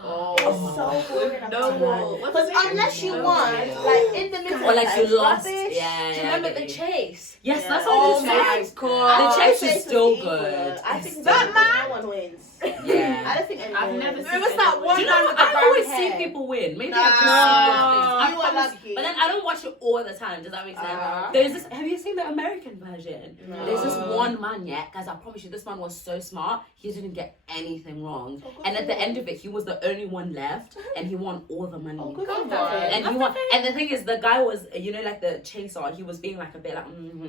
Oh, It's so boring. no. Because unless you No. won, like in the middle, Or like you lost. rubbish. Yeah. Do you remember the chase? Yes, Yeah. that's Oh what my it is. god. The chase is was still equal. good. I It's think still that no one wins. Yeah. I don't think anyone I've wins. never It was that one Do you man know with what? the I always brown see hair. people win. Maybe Nah. I just see good things. I You are promise- lucky. But then I don't watch it all the time. Does that make sense? Uh-huh. There's this. Have you seen the American version? No. There's this one man, yeah, guys. I promise you, this man was so smart. He didn't get anything wrong. Oh, good And at for the him. end of it, he was the only one left, and he won all the money. Oh, good Go for for him. it. And he won. And the thing is, the guy was, you know, like the chaser. He was being like a bit like,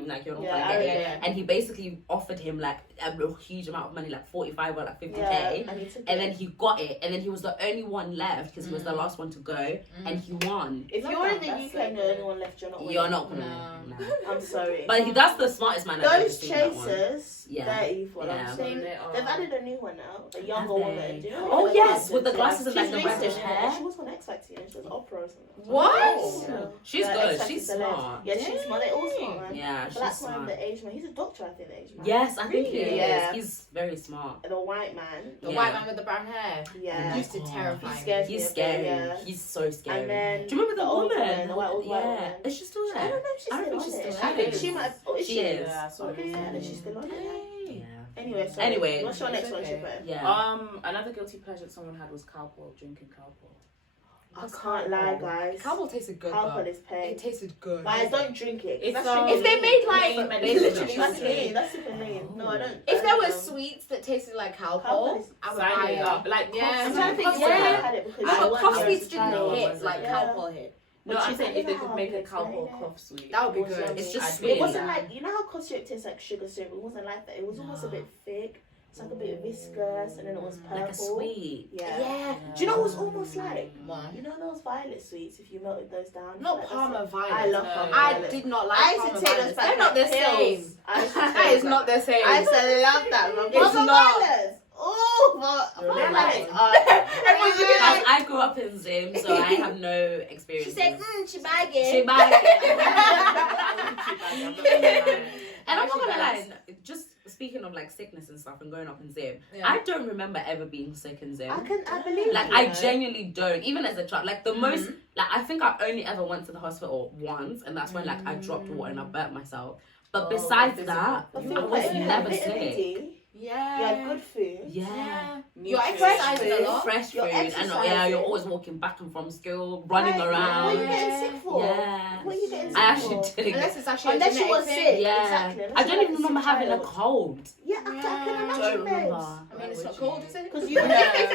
like you're not Yeah, gonna get it. yeah. And he basically offered him like a huge amount of money, like 45 or like 50k. Yeah, and he took And it. then he got it, and then he was the only one left because he was the last one to go, and he won. If Love you're in that. the That's UK so and you're the only one left, you're not winning. You're not gonna win. No. I'm sorry. But that's the smartest man I've ever Those seen. That one. chasers, Yeah. they're evil. Yeah. I'm saying they've added a new one now, a younger Have woman. they? Do you know Oh, what yes, it with the is? glasses and, like, She's the recent, reddish yeah. hair. She was on X Factor, she was opera or something. What? Yeah. She's Yeah, good. X Factor She's celeb. smart. Yeah, she's smart. They're all smart, man. Yeah, But she's that's one of smart. the age man. He's a doctor, I think, the age man. Yes, I think he Really? is. Yeah. He's very smart. The white man. The Yeah. white man with the brown hair. Yeah. Used to God. terrify He me. scares me He's a bit, scary. yeah. He's so scary. And then do you remember the old woman? the white old white Yeah. woman. Is she still I there? don't know if she's I don't still think on she's it. still I think there. she might. Oh, is She she? is. Yeah, so Okay, yeah, then she's still on it. Yeah. Anyway, so Anyway. what's your next one, Okay. Chipper? Yeah. Another guilty pleasure that someone had was cowpole, drinking cowpole. I can't lie, guys. Cowbell tasted good. Cowpole though. is pain. It tasted good. But I don't drink it. It's, That's if they made like, literally That's mean. That's super mean. No, I don't. if I there don't, were sweets that tasted like Cowbell cowbell, is I would sign buy it it. up. Like Yeah, I'm cough trying to think. sweets. Yeah. Yeah. I had it because But I cough wasn't sweets there to didn't try hit it. like Yeah. cowbell hit. No, But I'm you saying don't if they know could how make to a cowpole explain it. cough sweet. That would be It was good. yummy. It's just I'd sweet. It do wasn't that. like, you know how cough syrup tastes like sugar syrup? It wasn't like that. It was almost a bit thick. It's like a bit viscous, and then it was purple. Like a sweet. Yeah. Yeah. Do you know what was almost like? One. You know those violet sweets? If you melted those down. Not like, that's Parma what- violet. I love No. Parma I violet. did not like I used Parma to take those violets. back They're not the like same. pills. I used to take That those is not back. the same. I used to love that. Man. It's Parma not. violets. Oh, Parma They're violets like- are. Everyone's looking Guys, like. I grew up in Zim, so I have no experience. She said, she bag She it. bagged it. And And I'm not gonna lie, just speaking of like sickness and stuff and growing up in Zim, Yeah. I don't remember ever being sick in Zim. I believe Like you, I man. genuinely don't. Even as a child, like the most, Mhm. like I think I only ever went to the hospital once, and that's when like I dropped water and I burnt myself. But Oh, besides physical. that, But I think was about it, you never had vitamin sick. D, Yeah. you had good food. Yeah. You're Nutrient. exercising a food. lot. Fresh food, You're and yeah, exercising. you're always walking back and from school, running Right, around. What are you getting sick for? Yeah. What are you getting sick I actually for? didn't. Unless it's actually Unless a you were genetic sick. thing. Yeah. Exactly. Unless I you're don't like even a remember sick having a child. cold. Yeah, I can Don't imagine, remember. babes. I mean, it's not cold, is it? Because if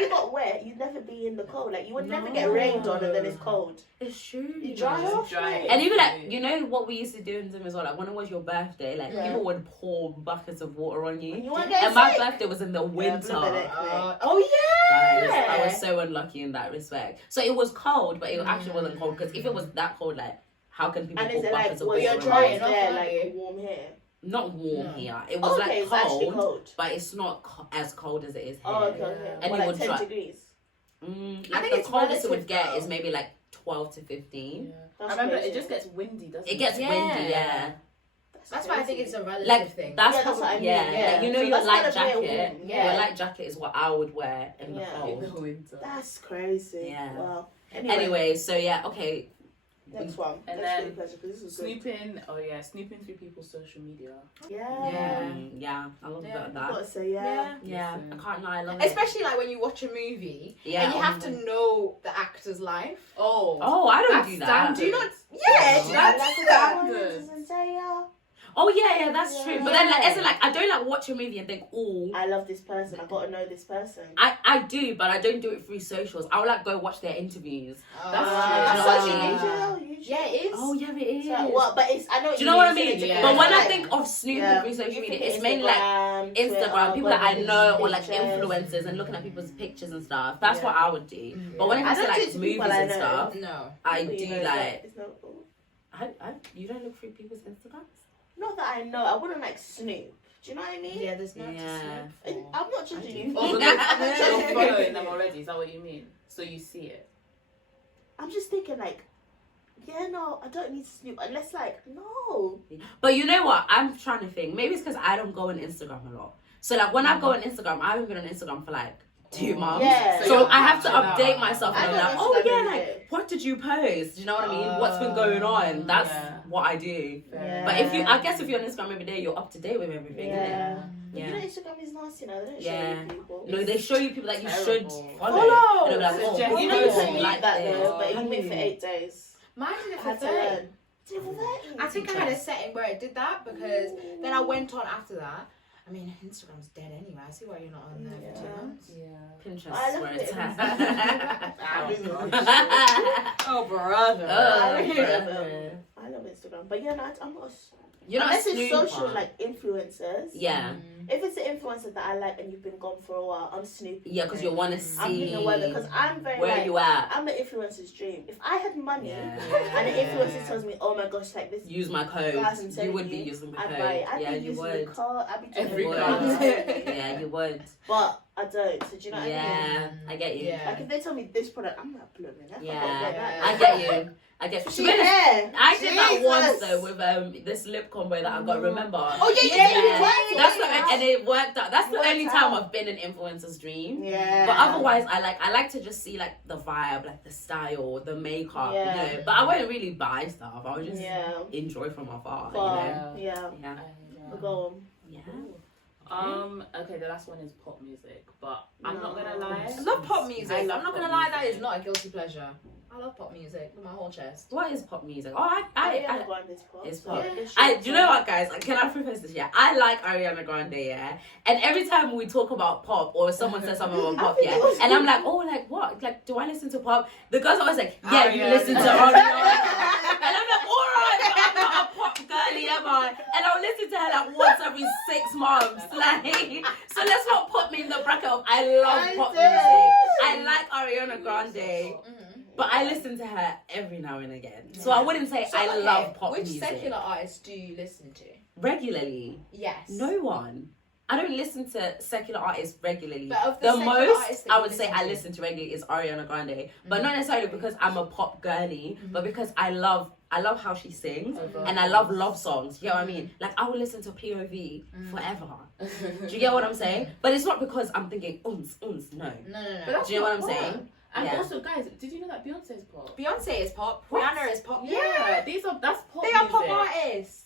you got wet, you'd never be in the cold. Like you would never get rained on, and then it's cold. It's true. You dry Just off. dry mate. it. And even like, you know what we used to do in Zim as well, like when it was your birthday, like Yeah. people would pour buckets of water on And you. you weren't getting And my sick. birthday was in the winter. blueberry. Oh yeah. Guys, I was so unlucky in that respect. So it was cold, but it actually wasn't cold, because if it was that cold, like how can people And pour is it like buckets of were water your on dry you? drawers enough, there aren't like you? warm here? Not warm No. here. It was Okay, like it's actually cold, cold. but it's not as cold as it is here. Oh, okay, okay. Yeah. And Or you like would 10 dry- degrees. Like think the it's coldest it would relative, get though. is maybe like 12 to 15. I remember crazy. it just gets windy, doesn't it? It gets Yeah. windy, yeah. That's why I think it's a relative Like thing. that's Yeah, that's probably, what I mean, yeah. yeah. Like, you know So your that's light kind of jacket. weird, yeah. Your light jacket is what I would wear in the Yeah. in cold. the winter. That's crazy. Yeah. Wow. Anyway, so yeah, okay. Next one. And Let's then do pleasure, 'cause this is snooping. Oh yeah, snooping through people's social media. Yeah. I love a bit of I that. gotta say, yeah. Yeah, I can't lie, I love Especially like when you watch a movie and you have to know the actor's life. Oh, I don't do that. Standard. Do you not? Yeah, do you not That's do that? standard. Oh yeah, that's true. But then, like, as in, like, I don't like watch a movie and think, oh, I love this person. I gotta know this person. I do, but I don't do it through socials. I would like go watch their interviews. That's social true. media. Yeah, it is. Oh yeah, it is. So, well, but it's, I know. Do you know what I mean? Yeah. But when I Like, think of snooping through social media, it's mainly like Instagram, Twitter, people that I know, or like pictures. influencers, and looking at people's pictures and stuff. That's what I would do. But when it comes to like movies and stuff, No. I But, you do know, like. it's not, You don't look through people's Instagrams? not that I know. I wouldn't like snoop. Do you know what I mean? Yeah, there's no Yeah. I'm not judging you. Oh, because you're following them already. Is that what you mean? So you see it. I'm just thinking like, yeah, no, I don't need to snoop unless like, no. But you know what? I'm trying to think. Maybe it's because I don't go on Instagram a lot. So like when I go on Instagram, I haven't been on Instagram for like 2 months. Yeah. So I have to you're update not. myself I and I'm don't like, oh Instagram yeah, every like day. what did you post? Do you know what I mean? What's been going on? That's what I do. Yeah. But I guess if you're on Instagram every day, you're up to date with everything. Yeah. Innit? But Yeah. you know Instagram is nasty now. They don't Yeah. show you people. No, they show you people that you should Terrible. follow. And they'll be like, oh, Suggest You know you follow. can mute that though, but How you do mute you? for 8 days. Mine did it I for had to 30. learn. Did it for 30? I think I had a setting where it did that because then I went on after that. I mean, Instagram's dead anyway. I see why you're not on there for 2 months. Pinterest I is love where it. it's at. Oh, brother. I really brother. love it. I love Instagram, but yeah, no, I'm not. You're not Unless a it's snooper. social, like influencers. Yeah. If it's an influencer that I like and you've been gone for a while, I'm snooping. Yeah, because you want to I'm see thinking whether because I'm very where like, you at. I'm the influencer's dream. If I had money Yeah. and the influencer tells me, oh my gosh, like this, Use my code. Guys, I'm You telling would be you, using the I'd code. buy it. I'd Yeah, be you using would. the card. I'd be doing Every it. card. Yeah, you would. But I don't. So do you know what I mean? Yeah, I get you. Yeah. Like if they tell me this product, I'm not blooming. Yeah, I get you. I get She you. hair. I did that once Jesus. though with this lip combo that I got. Remember? Oh yeah. That's the, and it worked out. That's the Worked only time out. I've been an influencer's dream. Yeah. But otherwise, I like to just see like the vibe, like the style, the makeup. Yeah. You know. But I wouldn't really buy stuff. I would just Yeah. enjoy from afar. But, You know. yeah. Yeah. Go on. Yeah. Okay, the last one is pop music, but I'm not gonna lie. I love pop music. I I'm love not pop gonna lie, that music. is not a guilty pleasure. I love pop music with my whole chest. What is pop music? Oh, Ariana Grande's pop. It's pop. Yeah. Do you know what, guys? Can I preface this? Yeah, I like Ariana Grande, yeah. And every time we talk about pop or someone says something about pop, yeah, and I'm like, oh, like what? Like, do I listen to pop? The girls always like, yeah, you listen to Ariana. And I'm like, all right, but I'm not a pop girly, am I? And I'll listen to her like once every 6 months, like. So let's not put me in the bracket of I love pop music. I like Ariana Grande. But I listen to her every now and again. So I wouldn't say So, I okay, love pop which music. secular artists do you listen to? Regularly. Yes. No one. I don't listen to secular artists regularly. But of the The secular most artists that I you would say I to. listen to regularly is Ariana Grande. But not necessarily because I'm a pop girly, but because I love how she sings and I love songs. You get what I mean? Like I will listen to POV forever. Do you get what I'm saying? But it's not because I'm thinking no. No. But that's Do you know what not I'm pop. saying? And Yeah. also, guys, did you know that Beyonce's pop? Beyonce is pop. What? Rihanna is pop. Yeah, that's pop. They are music. pop artists.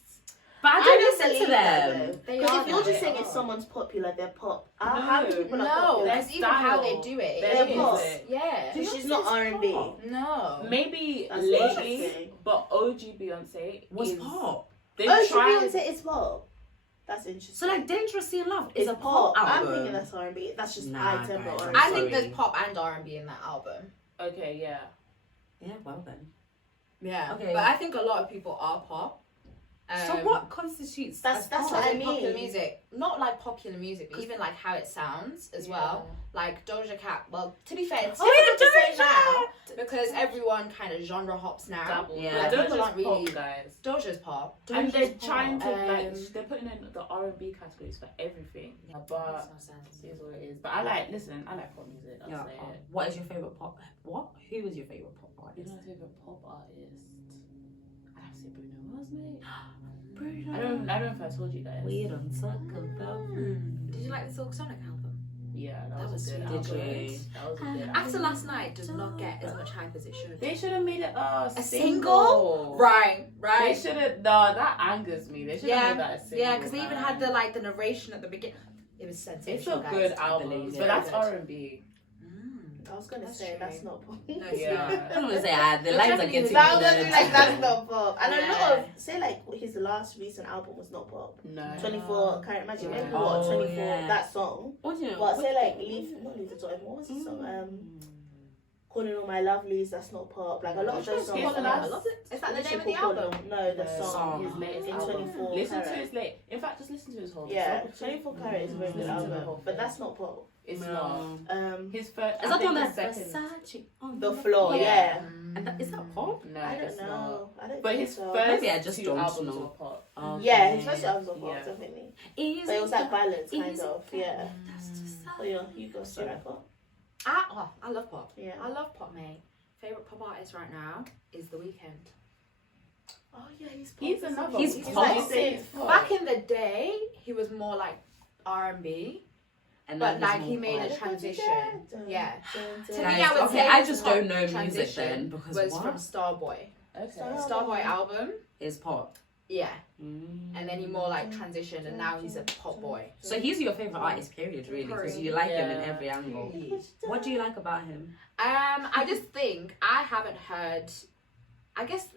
But I I don't don't listen to believe that, them. They Because are if you're just though. saying if someone's popular, they're pop. No. How many people are No, popular? that's even how they style. do it. Their They're pop. music. Yeah. So she's not R&B. pop. No. Maybe That's lately, interesting. but OG Beyonce Was is pop. They Oh, tried. Beyonce is pop. That's interesting. So like Dangerously in Love is it's a pop I'm album. thinking that's R&B. That's just Nah, high tempo guys, R&B. I Sorry. think there's pop and R&B in that album. Okay, yeah. Yeah, well then. Yeah. Okay. But I think a lot of people are pop. So what constitutes That's as what pop? I Like popular mean. music, not like popular music, but even like how it sounds as well. Like Doja Cat. Well, to be fair, it's difficult to say now because everyone kind of genre hops now. Double. Yeah. Like, People Doja's aren't really- pop, guys. Doja's pop. And they're Doja's trying to pop. they're putting in the R&B categories for everything. But Makes no sense. it is what it is. But I like pop music. I'll Yeah. say it. What is your favorite pop? What? Who was your favorite pop You artist? know my favorite pop artist? I'd have to say Bruno Mars, mate. Bruno. I don't know if I told you guys. We don't talk about. Did you like the Silk Sonic album? Yeah, that was a good album. That was a good album. After Last Night does not get as much hype as it should. They should have made it a single? Right. They should have. No, that angers me. They should have made that a single. Yeah, because they even had the narration at the beginning. It was sensational. It's a good album, but that's R&B. I was gonna say that's not pop. No, I was gonna say the lines are getting that's not pop. And a lot of his last recent album was not pop. No. 24. Can't imagine. Maybe 24. That song. What do you know? But say not Leave the Door. What was the song? Calling All My Lovelies. That's not pop. Like a lot of those songs. I love it. Is that the name of the album? No, the song. His latest in album. 24. Listen to his late. In fact, just listen to his whole. Yeah, 24 Carat is a very good album, but that's not pop. It's not. His first. Is that on that Versace on the floor? Yeah. And is that pop? No, I don't it's know. not. I don't but think his so. first Maybe I just two don't albums know. were pop. Okay. Yeah, his first albums were pop, definitely. Easy. But it was like ballads, kind Easy. of. Yeah. That's just Oh yeah, you go. Do you like pop? I love pop. Yeah. I love pop, mate. Favorite pop artist right now is The Weeknd. Oh yeah, he's pop. He's another. He's He's pop. pop. Back in the day, he was more like R&B, but like he made a transition. Yeah. To me, I would say I just don't know music transition then because was what? from Starboy. Okay. Starboy album. Is pop. Yeah. And then he more like transitioned, and now he's a pop boy. So he's your favorite artist, period, really, because you like him in every angle. What do you like about him? I just think I haven't heard. I guess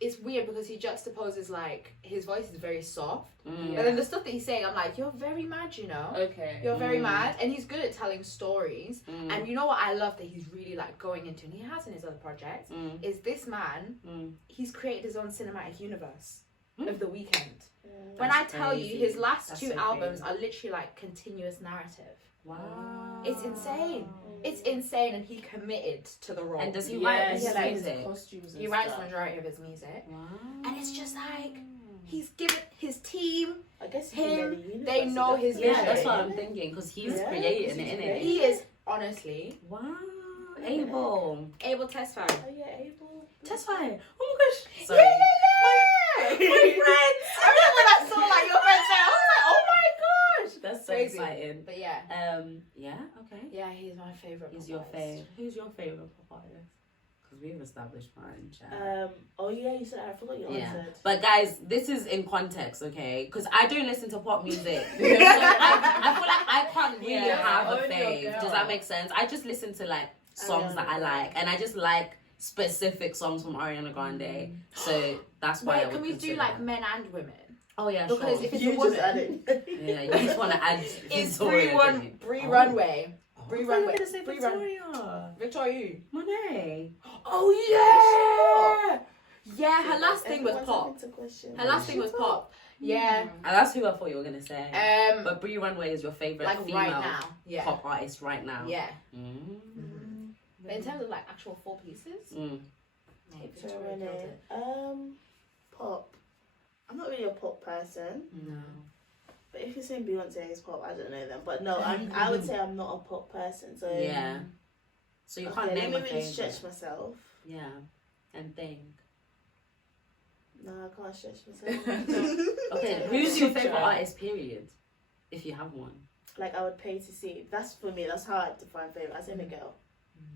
it's weird because he juxtaposes like his voice is very soft, and then the stuff that he's saying, I'm like, you're very mad, you know. Okay. You're very mad, and he's good at telling stories. And you know what I love that he's really like going into, and he has in his other projects, is this man. He's created his own cinematic universe of The Weeknd. When I tell you, his last two albums are literally like continuous narrative. Wow. It's insane. It's insane, and he committed to the role. And does he write his like music? Costumes. He writes the majority of his music. Wow. And it's just like he's given his team, I guess they know his Yeah, vision. that's what I'm thinking, because he's creating it, innit? He is honestly Wow. Abel testify. Oh yeah, Abel. testify. Oh my gosh. Sorry. My friends. I remember when I saw like your friends there, I was like, oh my gosh. That's so Crazy. exciting. But yeah. Yeah, okay. Yeah, he's my favourite. He's your fave. Who's your favourite pop artist? Because we've established mine, chat. Oh yeah, you said I forgot you answered. But guys, this is in context, okay? Because I don't listen to pop music. So I feel like I can't really have a fave. Does that make sense? I just listen to like songs that I like, and I just like specific songs from Ariana Grande. So that's why. Wait, can we do like men and women? Oh yeah, because sure. if it's You a just woman, added. Yeah, you just want to add. it's Victoria, don't you? Brie Runway. Brie Runway. Runway. Victoria. Victoria. Monet. Oh yeah. Yeah, her last thing was pop. Her last thing was pop. Yeah. And that's who I thought you were gonna say. But Brie Runway is your favorite like female right now. Yeah. pop artist right now. Yeah. But in terms of like actual four pieces, Victoria killed it. Pop. I'm not really a pop person. No. But if you're saying Beyonce is pop, I don't know them. But no, I would say I'm not a pop person. So yeah. So you can't name a let me really favorite. stretch myself. Yeah. And think. No, I can't stretch myself. Okay, who's your favorite artist? Period. If you have one. Like I would pay to see. That's for me. That's how I define favorite. I say Miguel.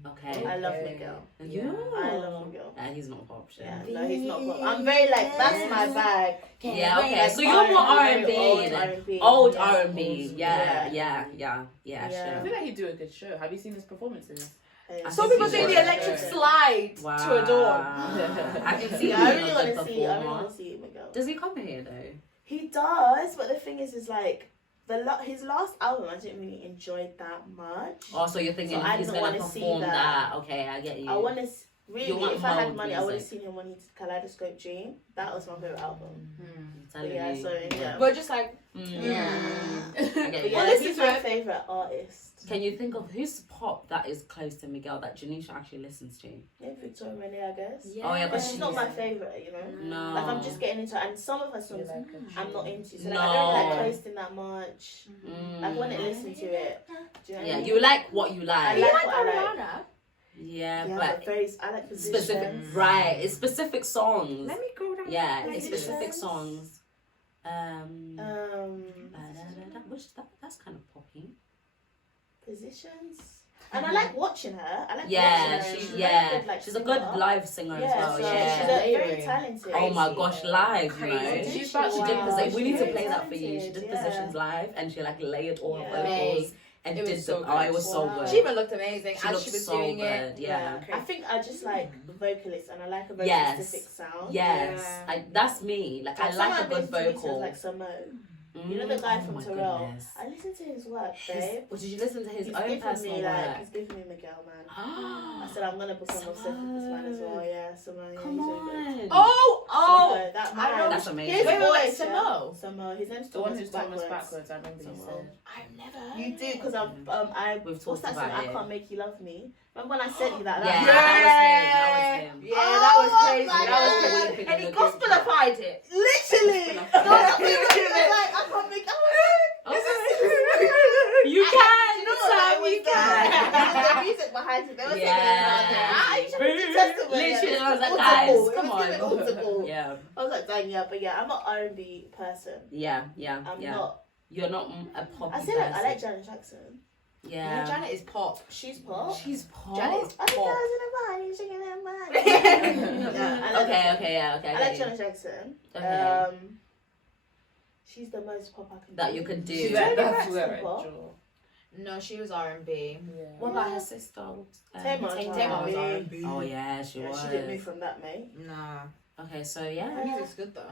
Okay. I love Miguel. Yeah. I love Miguel. He's not pop shit. Yeah, no, he's not pop. I'm very like that's my bag. Yeah, okay. Like, So you're more R&B. R&B. Old Yeah. R&B. Yeah, Yeah. I sure. feel like he'd do a good show. Have you seen his performances? some people say the electric slide to adore. I can see Yeah, him I being really a want good to see. I really performer. want to see Miguel. Does he come here though? He does, but the thing is like his last album I didn't really enjoy that much. Oh, so you're thinking So I he's didn't gonna wanna see perform that. that? Okay, I get you. I want to You really. want If I had mild money, I would have music. seen him when he did Kaleidoscope Dream. That was my favorite album. I'm But telling yeah, you. so yeah. But just like I get But you. yeah, listen he's to my it. favorite artist. Can you think of who's pop that is close to Miguel that Janisha actually listens to? Maybe Victoria Renee, I guess. Oh yeah, But but she's not my favorite, you know. No. Like I'm just getting into, and some of her songs I'm not into. So like, I No. don't like Coasting that much. Mm. Like when I listen to it, do you know what I Yeah, mean? you like what you I like. you like like what I like. Ariana. Yeah, Yeah, but very. I like specific, position. right? It's specific songs. Let me go down. Yeah, Like it's specific Positions. songs. Um, Which that's kind of poppy. positions. And I like watching her. I like watching her. She's she's a good live singer as well. So she's very talented. Oh my gosh, live, Crazy. you know. She did positions. We need to play that for talented, you. She did positions live and she like layered all her Amazing. vocals and It was did so the. Oh, it good. was so good. She even looked amazing She as looked she was so doing good. it. Yeah. I think I just like vocalists and I like a very specific sound. Yes. That's me. Like I like a good vocal. Like Simone. You know the guy from Terrell? I listened to his work, babe. Did you listen to his own giving personal me, work? He's giving me Miguel, man. I said I'm gonna become obsessed with this man as well. Yeah, Simone. Come on. Oh, that man. I know. That's amazing. His Wait, voice, Samo. Samo. His name's The one Thomas who's Thomas backwards. backwards. I remember you said. I've never. You do because We've what's talked that song? about I it. Can't Make You Love Me. Remember when I sent you that? Yeah, That that was him. Yeah, that was crazy. my That was God. crazy. And And he he gospelified it. literally. No, I like I can't make. You can, You know what? Sam, you can. The music behind it. They were singing it. You should test Literally, I was like, guys, come on. on. Yeah, I was like, dang, yeah, but yeah, I'm an R&B person. yeah. I'm not. You're not a pop. I say like I like Janet Jackson. Yeah, Yeah. Janet is pop. She's pop. She's pop. Janet is I think pop. I was in a body, shaking that body. Yeah, I like Okay, I I like get you. Janet Jackson. Okay. She's the most pop I can That do. you can do. She's That's very where Jackson I pop. draw. No, she was R&B. Yeah. What about her sister? Tamar was R&B. Oh yeah, she was. She didn't move from that, mate. Nah. Okay, so Her yeah. music's good though.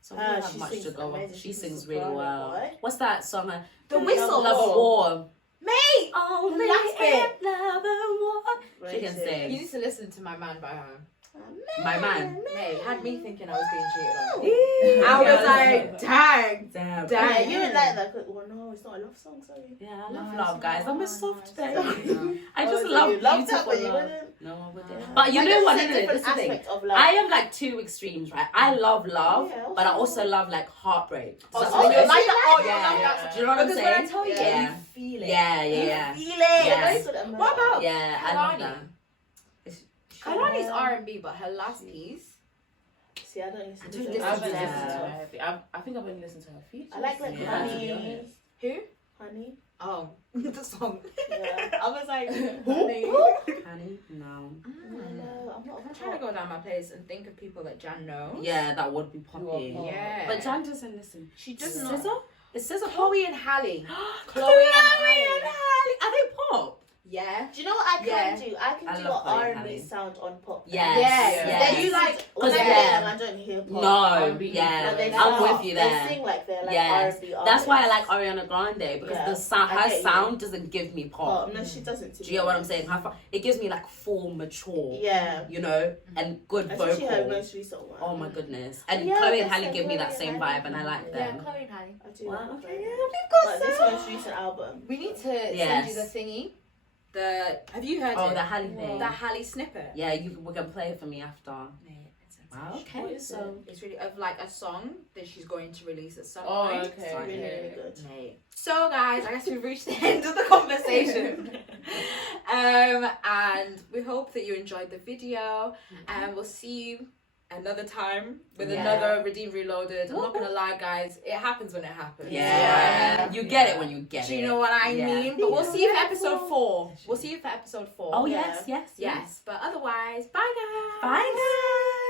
So we don't have she much sings to go on. amazing. She She sings sings really Cry, well. boy. What's that song? The Whistle. Love and War. Mate! Oh, The last bit. Love and War. She can You sing. need to listen to My Man by her. My man. Mate, had me thinking I was being cheated on. I was like, dang. Damn. Yeah, Damn. you would like that. Well, no, it's not a love song, sorry. Yeah, I No, love it's love, guys. I'm a not. soft No, baby. it's not. I just Oh, love you love that, beautiful but you love. wouldn't. No, I wouldn't. No. But you Like, know it's what? a No, different this is the thing. aspect of love. I am like two extremes, right? I love love, Yeah, but I also love like heartbreak. Oh, So so it's you like like- that? Oh, you Yeah. love that. Do you know what I'm Because saying? when I tell you, Yeah. you feel it. Yeah, yeah, You yeah. feel it. Yeah. That's what I'm What about Yeah, I love Kalani? that. Kalani's R&B, but her last piece. See, I don't listen I to don't her. listen I've to been that. listening to her. I think I've been listening to her features. I like Yeah. Honey. Who? Honey. Oh, the song. Yeah. I was like, Honey. Honey, no. no, I'm not. I'm trying to go down my place and think of people that Jan knows. Yeah, that would be Who are poppy. pop. Yeah. But Jan doesn't listen. She does SZA? not. Is SZA pop? Chloe and Halle. Chloe Chloe and and Halle. Are they pop? Yeah. Do you know what I can Yeah. do? I can I do an love Chloe R&B Halle. sound on pop. Yes. Yes. Yes. Then you like. When I Because hear yeah. them, I don't hear pop. No, R&B yeah, But they I'm sound- with you there. They sing like they're like Yes. R&B That's why I like artists. Ariana Grande because Yeah. the sound, I her get you. sound doesn't give me pop. Oh, no, she doesn't. Do you get what I'm saying? It gives me like full, mature, Yeah. you know, and good Especially her vocal. most recent one. Oh my goodness! And Yeah, Chloe and that's Halle it, give me that Chloe same and vibe, Halle. and I like Yeah, them. Chloe and Halle. I do Wow, like okay, her. yeah, But this most recent album. We need to send Yes. you the thingy. Have you heard Oh, it? the Halle thing. The Halle snippet. Yeah, we can play it for me after. Mate, it's Wow, exceptional. okay, What is so It's really of like a song that she's going to release at some Oh, point. okay. Sorry. Really, really good. Mate. So guys, I guess we've reached the end of the conversation. And we hope that you enjoyed the video. And we'll see you another time with Yeah. another Redeemed Reloaded. I'm not gonna lie, guys, it happens when it happens. yeah, you get it when you get Do it. you know what I Yeah. mean? But we'll see you for episode 4. We'll see you for episode 4. Oh Yeah. yes, yes, Yes. But otherwise, bye guys. Bye guys.